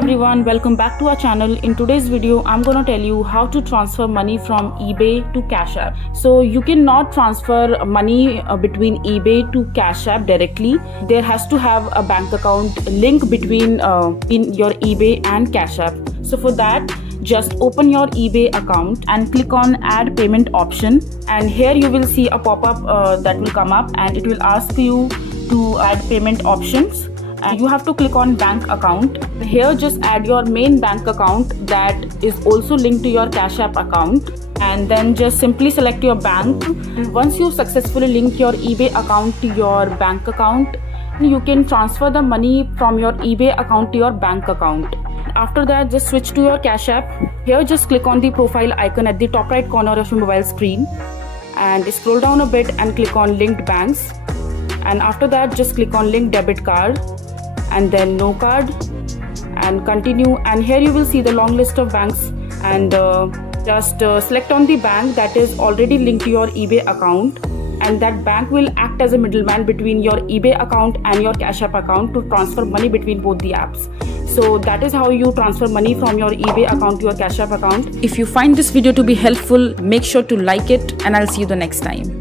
everyone, welcome back to our channel. In today's video I'm gonna tell you how to transfer money from eBay to Cashapp. So you cannot transfer money between eBay to Cashapp directly. There has to have a bank account link between in your eBay and Cashapp. So for that, just open your eBay account and click on add payment option, and here you will see a pop-up that will come up and it will ask you to add payment options. And you have to click on bank account. Here just add your main bank account that is also linked to your Cashapp account, and then just simply select your bank. Once you successfully link your eBay account to your bank account, you can transfer the money from your eBay account to your bank account. After that, just switch to your Cashapp. Here just click on the profile icon at the top right corner of your mobile screen and scroll down a bit and click on linked banks, and after that just click on link debit card and then no card and continue, and here you will see the long list of banks, and just select on the bank that is already linked to your eBay account, and that bank will act as a middleman between your eBay account and your Cashapp account to transfer money between both the apps. So that is how you transfer money from your eBay account to your Cashapp account. If you find this video to be helpful, make sure to like it, and I'll see you the next time.